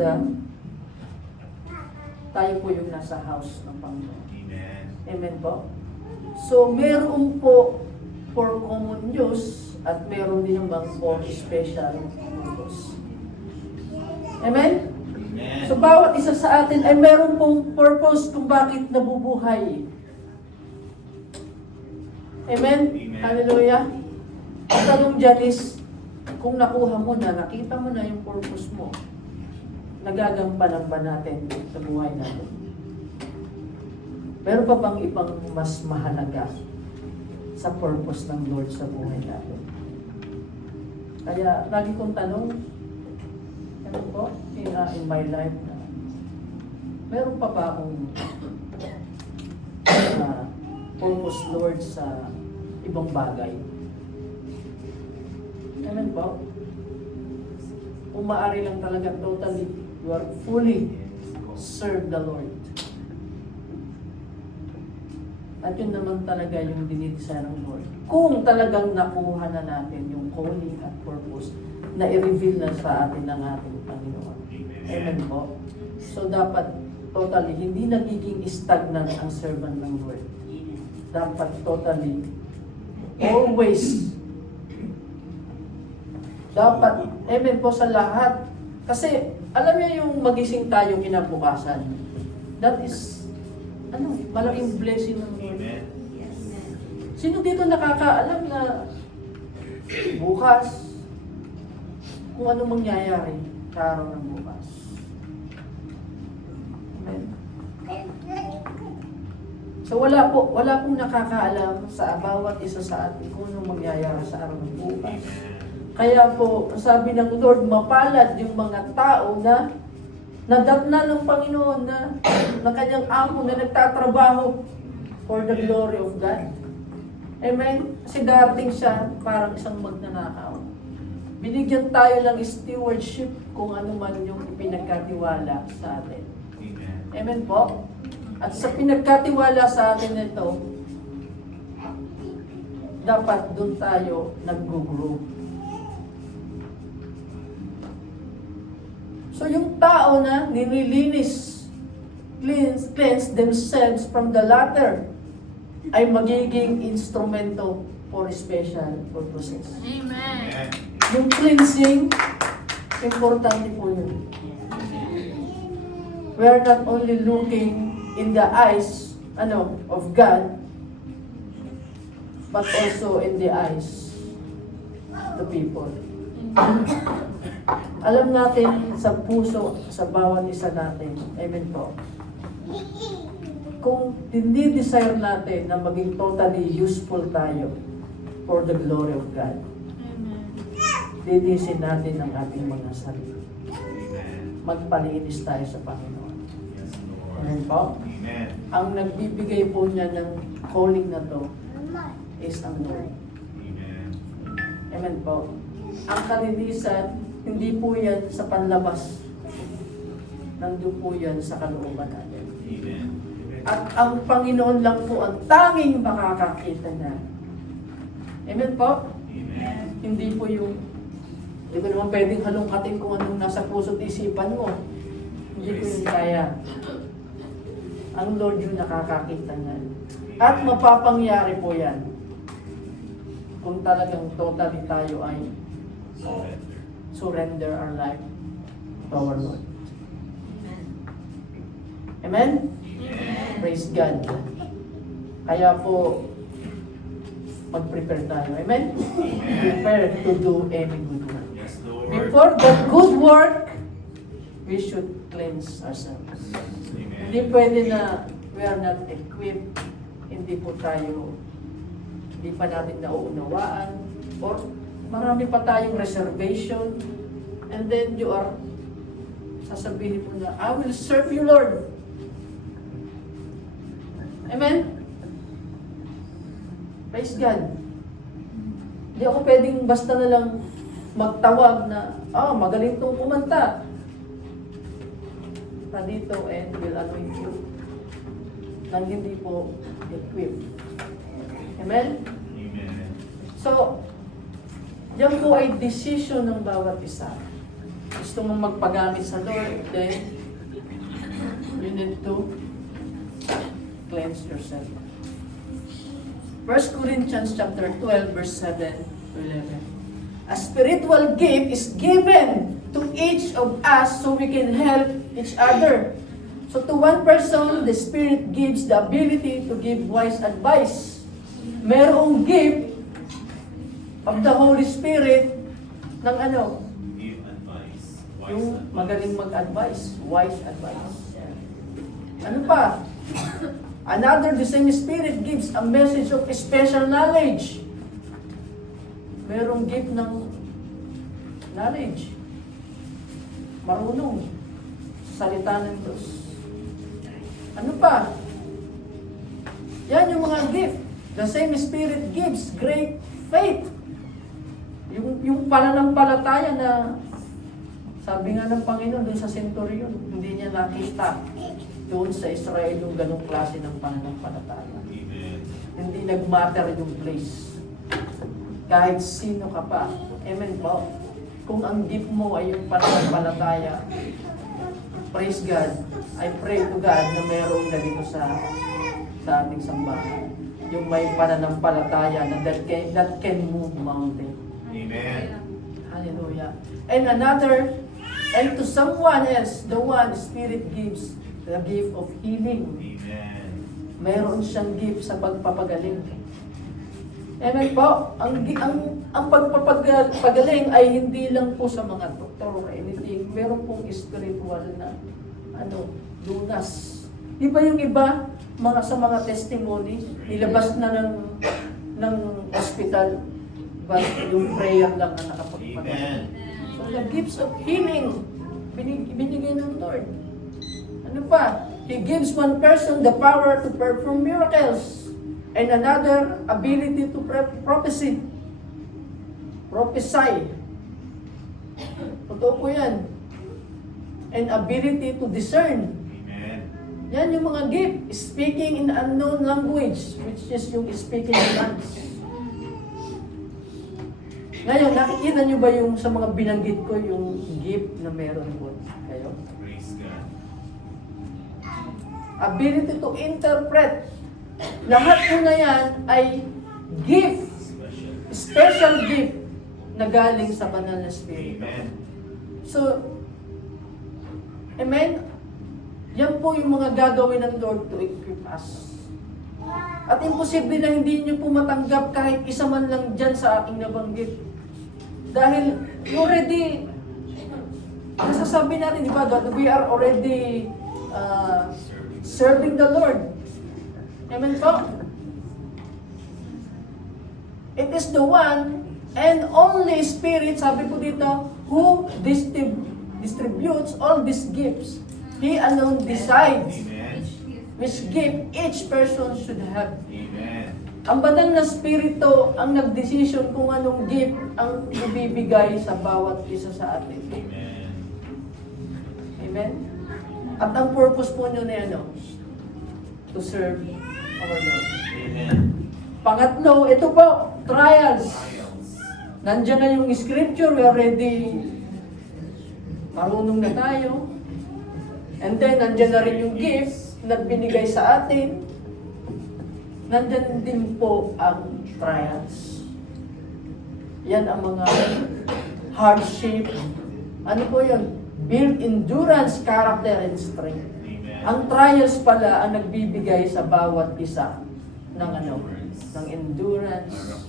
tayo po yung nasa house ng Panginoon. Amen. Amen po? So, meron po for common use at meron din naman for special purpose. Amen? Amen. So, bawat isa sa atin ay meron pong purpose kung bakit nabubuhay. Amen? Amen. Hallelujah? Ang tanong dyan is, kung nakuha mo na, nakita mo na yung purpose mo, nagagampanan ba natin sa buhay natin? Meron pa bang ibang mas mahalaga sa purpose ng Lord sa buhay natin? Kaya, lagi kong tanong, ano po, in my life, meron pa ba akong purpose, Lord, sa ibang bagay? Amen po? Kung maaari lang talaga totally, you are fully serve the Lord. At yun naman talaga yung dinidesire ng Lord. Kung talagang nakuha na natin yung calling at purpose na i-reveal na sa atin ng ating Panginoon. Amen po? So dapat totally, hindi nagiging stagnant ang servant ng Lord. Dapat totally Always. Dapat, amen po sa lahat. Kasi, alam niyo yung magising tayo kinabukasan. That is, malaking blessing ng Lord. Amen. Sino dito nakakaalam na bukas, kung ano mangyayari sa araw ng bukas? Amen. So wala pong nakakaalam sa bawat isa sa atin kung ano mangyayari sa araw ng bukas. Kaya po, sabi ng Lord, mapalad yung mga tao na nadatna ng Panginoon na kanyang amo na nagtatrabaho for the glory of God. Amen? Kasi darating siya parang isang magnanakaw. Binigyan tayo ng stewardship kung ano man yung ipinagkatiwala sa atin. Amen. Amen po? At sa pinagkatiwala sa atin ito, dapat doon tayo nag-grow. So yung tao na nililinis, cleanse themselves from the latter, ay magiging instrumento for special purposes. Amen. Yung cleansing, importante po yun. We are not only looking in the eyes of God, but also in the eyes of the people. Alam natin sa puso, sa bawat isa natin, amen po, kung hindi desire natin na maging totally useful tayo for the glory of God, linisin natin ang ating mga sarili. Amen. Magpalinis tayo sa Panginoon. Yes, Lord. Amen po? Amen. Ang nagbibigay po niya ng calling na to is ang Lord. Amen. Amen po? Ang kalinisan, hindi po yan sa panlabas. Nandun po yan sa kalooban natin. Amen. At ang Panginoon lang po ang tanging makakakita na. Amen po? Amen. Hindi po yung, hindi ko naman pwedeng halongkatin kung anong nasa puso't isipan mo. Hindi ko yun kaya. Ang Lord yung nakakakita na. At mapapangyari po yan kung talagang totally tayo ay surrender our life to our Lord. Amen? Praise God. Kaya po, mag-prepare tayo. Amen? Prepare to do any good work. Yes, Lord. Before the good work, we should cleanse ourselves. Amen. Hindi pwede na we are not equipped, hindi pa natin nauunawaan, or marami pa tayong reservation, and then you are sasabihin mo na, I will serve you, Lord. Amen? Praise God. Hindi ako pwedeng basta na lang magtawag na, magaling tong kumanta. Na dito and will anoint you. Nang hindi po equipped. Amen? Amen. So, yan po ay decision ng bawat isa. Gusto mong magpagamit sa Lord, then you need to cleanse yourself. 1 Corinthians chapter 12, verse 7 to 11. A spiritual gift is given to each of us so we can help each other. So to one person, the Spirit gives the ability to give wise advice. Merong gift of the Holy Spirit ng Give advice. Wise yung advice. magaling mag-advise, wise advice. Ano pa? Another, the same Spirit gives a message of special knowledge. Merong gift ng knowledge. Marunong sa salita ng Diyos. Ano pa? Yan yung mga gift. The same Spirit gives great faith. Yung pananampalataya na sabi nga ng Panginoon doon sa centurion, hindi niya nakita doon sa Israel yung ganong klase ng pananampalataya. Amen. Hindi nag-matter yung place. Kahit sino ka pa. Amen po. Kung ang gift mo ay yung pananampalataya, praise God. I pray to God na mayroong ganito sa sa ating sambahan. Yung may pananampalataya na that can move mountain. Amen. Hallelujah. And to someone else, the one Spirit gives the gift of healing. Amen. Mayroon siyang gift sa pagpapagaling. Amen po. Ang pagpapagaling ay hindi lang po sa mga doktor or anything. Meron pong spiritual na lunas. Di ba yung iba, sa mga testimony, nilabas na ng hospital, but yung prayer lang na nakapagpagaling. Amen. So the gifts of healing, binigay ng Lord. Ano pa? He gives one person the power to perform miracles and another ability to prophesy. Totoo po yan. And ability to discern. Amen. Yan yung mga gift. Speaking in unknown language, which is yung speaking in tongues. Ngayon, nakikita nyo ba yung sa mga binanggit ko yung gift na meron po kayo? Praise God. Ability to interpret. Lahat po na yan ay gift, Special. special gift na galing sa banal na Espiritu. Amen. So, amen? Yan po yung mga gagawin ng Lord to equip us. At imposible na hindi nyo po matanggap kahit isa man lang dyan sa aking nabanggit. Dahil already, nasasabi natin, di ba, that we are already serving the Lord. Amen po? It is the one and only Spirit, sabi po dito, who distributes all these gifts. He alone decides Amen. which gift each person should have. Amen. Ang banal na Espiritu ang nagdesisyon kung anong gift ang ibibigay sa bawat isa sa atin. Amen. Amen? At ang purpose po nyo na to serve our Lord. Amen. Pangatlo, ito po, trials. Trials. Nandiyan na yung scripture, we already marunong na tayo. And then, nandiyan na rin yung gift na binigay sa atin. Nandiyan din po ang trials. Yan ang mga hardship. Ano po yun? Build endurance, character, and strength. Amen. Ang trials pala ang nagbibigay sa bawat isa ng ng endurance,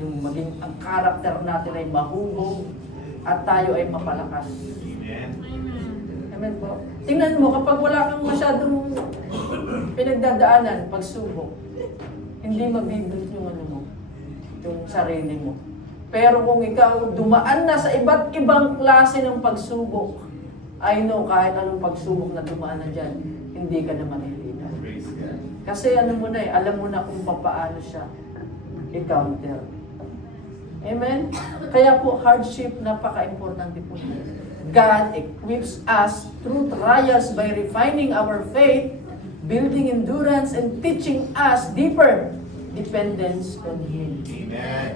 yung maging ang character natin ay mahubog at tayo ay mapalakas. Amen. Amen po. Tingnan mo, kapag wala kang masyadong pinagdadaanan, pagsubok, hindi mabibuild yung yung sarili mo. Pero kung ikaw dumaan na sa iba't ibang klase ng pagsubok, I know kahit anong pagsubok na dumaan na dyan, hindi ka na maliligaw. Praise God. Kasi alam mo na alam mo na kung paano siya i-counter. Amen? Kaya po, hardship, napaka-importante po niya. God equips us through trials by refining our faith, building endurance, and teaching us deeper dependence on Him. Amen.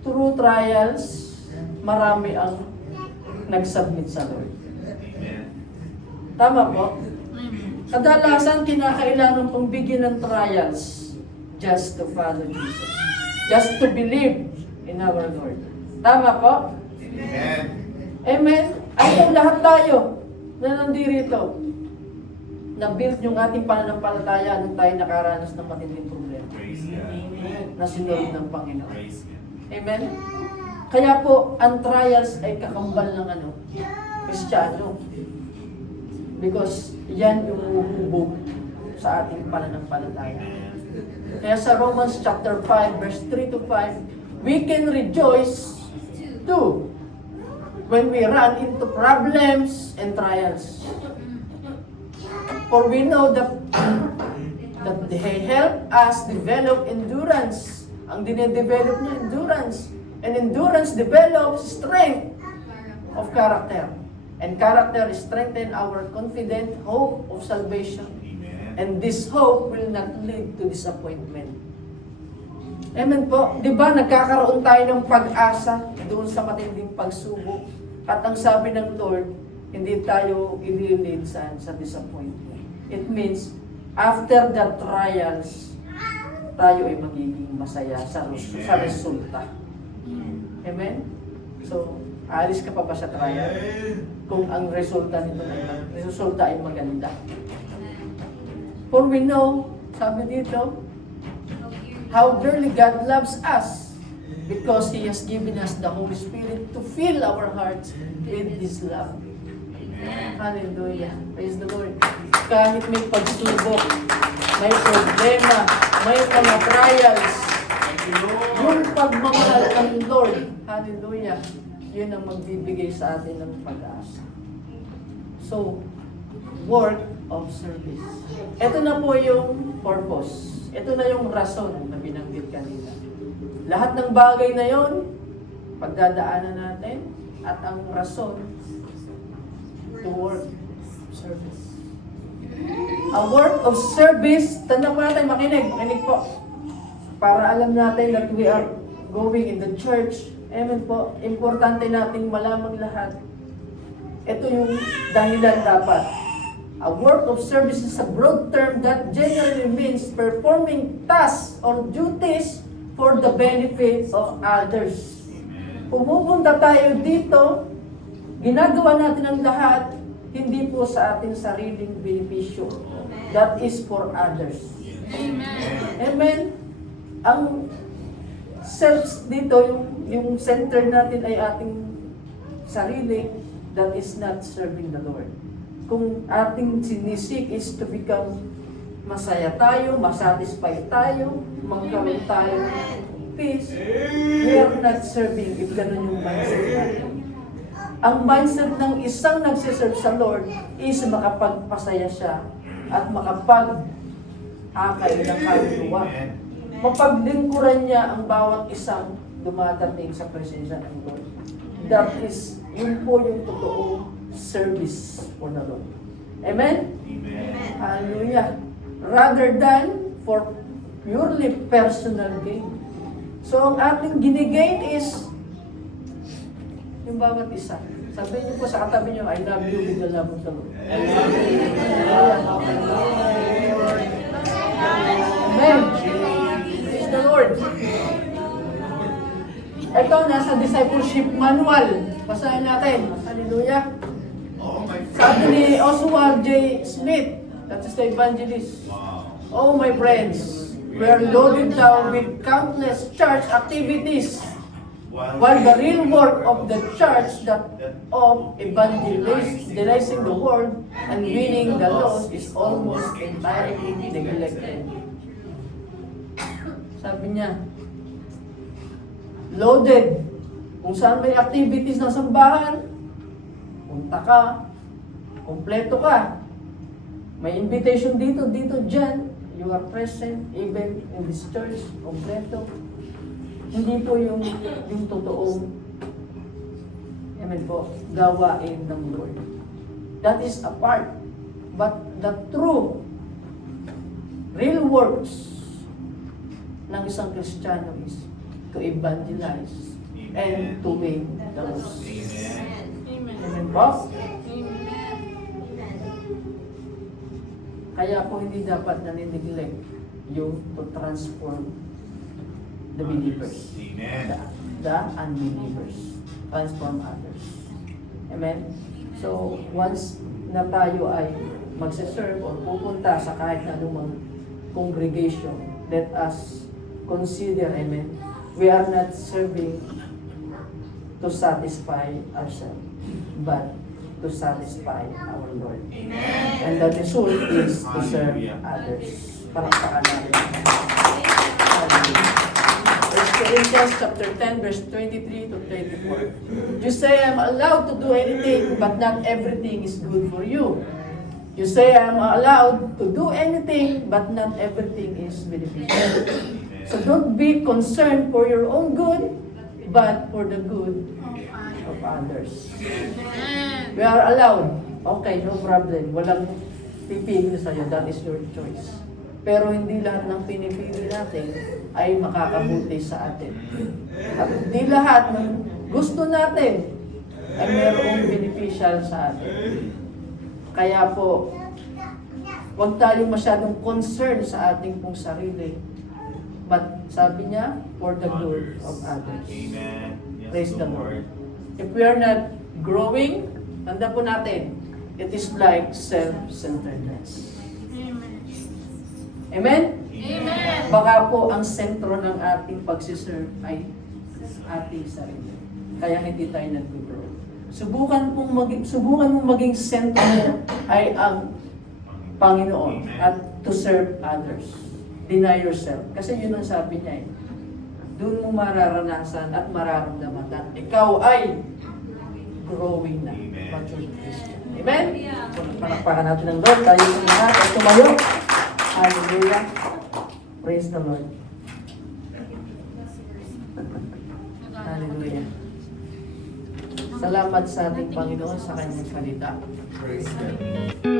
Through trials, marami ang nag-submit sa Lord. Amen. Tama po? Kadalasan, kinakailangan pong bigyan ng trials just to follow Jesus. Just to believe in our Lord. Tama po? Amen. Amen? Ay kung lahat tayo na nandirito, na-build yung ating pananampalataya nung tayo nakaranas ng matinding problema. Praise God. Na sinunod ng Panginoon. Praise God. Amen? Kaya po, ang trials ay kakambal ng Kristiyano. Because yan yung hubog sa ating pananampalataya. Kaya sa Romans chapter 5, verse 3 to 5, we can rejoice too when we run into problems and trials. For we know that they help us develop endurance. Ang dinedevelop niya, endurance. And endurance develops strength of character. And character strengthens our confident hope of salvation. Amen. And this hope will not lead to disappointment. Amen po. Di ba nagkakaroon tayo ng pag-asa doon sa matinding pagsubok? At ang sabi ng Lord, hindi tayo ililid sa disappointment. It means, after the trials, tayo ay magiging masaya sa resulta. Amen? So, alis ka pa ba sa trial? Kung ang resulta ay maganda. For we know, sabi dito, how dearly God loves us because He has given us the Holy Spirit to fill our hearts with His love. Hallelujah. Praise the Lord. Kahit may pagsubok, may problema, may mga trials, yung pagmamahal ng Lord, hallelujah, yun ang magbibigay sa atin ng pag-asa. So, work of service. Ito na po yung purpose. Ito na yung rason na binanggit kanina. Lahat ng bagay na yon, pagdadaanan natin, at ang rason to work service. A work of service, tanda po natin, makinig po. Para alam natin that we are going in the church. Amen po. Importante nating malaman lahat. Ito yung dahilan dapat. A work of service is a broad term that generally means performing tasks or duties for the benefit of others. Pumupunta tayo dito, ginagawa natin ang lahat, hindi po sa ating sariling benepisyo. That is for others. Amen. Ang self dito, yung center natin ay ating sarili, that is not serving the Lord. Kung ating sinisik is to become masaya tayo, masatisfy tayo, magkaroon tayo ng peace, we are not serving if ganun yung mindset natin. Ang mindset ng isang nagsiserve sa Lord is makapagpasaya siya at makapag-akay ng kaluluwa. Mapaglingkuran niya ang bawat isang dumadating sa presensya ng Lord. That is, yun po yung totoong service for the Lord. Amen? Amen. Hallelujah. Rather than for purely personal gain. So, ang ating ginigain is yung bawat isa. Sabihin niyo po sa katabi niyo, I love you with the love of the Lord. Amen. Praise the Lord. Ito, nasa discipleship manual. Basahin natin. Hallelujah. Oh my Sabi ni Oswald J. Smith, that is the evangelist. Wow. Oh my friends, we are loaded down with countless church activities, while the real work of the church, that of evangelizing the world and winning the lost, is almost entirely neglected. Sabi niya, loaded. Kung saan may activities ng sambahan, punta ka, kompleto ka. May invitation dito, dyan. You are present, even in this church, kompleto. Hindi po yung totoong, amen po, gawain ng Lord. That is a part. But the true, real works ng isang Kristiyano is to evangelize and to win the lost. Amen po? Kaya po hindi dapat nanineglect yung to transform the believers. Amen. The unbelievers. Transform others. Amen? So, once na tayo ay magsiserve or pupunta sa kahit na anumang congregation, let us consider, amen, we are not serving to satisfy ourselves, but to satisfy our Lord. Amen. And the result is to serve others. Palakpakan natin. Hallelujah. 1 Corinthians chapter 10, verse 23 to 24. You say, I'm allowed to do anything, but not everything is good for you. You say, I'm allowed to do anything, but not everything is beneficial. So don't be concerned for your own good, but for the good of others. We are allowed. Okay, no problem. Walang pipili sa'yo. That is your choice. Pero hindi lahat ng pinipili natin ay makakabuti sa atin. At hindi lahat ng gusto natin ay mayroong beneficial sa atin. Kaya po, Huwag tayong masyadong concerned sa ating pong sarili. But sabi niya, for the good of others. Amen. Yes, Praise the Lord. If we are not growing, tanda po natin, it is like self-centeredness. Amen? Amen. Baka po ang sentro ng ating pagsiserve ay ating sarili. Kaya hindi tayo nag-grow. Subukan mong maging sentro mo ay ang Panginoon at to serve others. Deny yourself. Kasi yun ang sabi niya eh. Doon mo mararanasan at mararamdaman na ikaw ay growing na. Amen. Mature Christian. Amen? Palakpakan natin ng Lord. Tayo sa lahat at tumayo. Hallelujah. Praise the Lord. Hallelujah. Salamat sa ating Panginoon sa kanyang salita. Praise God.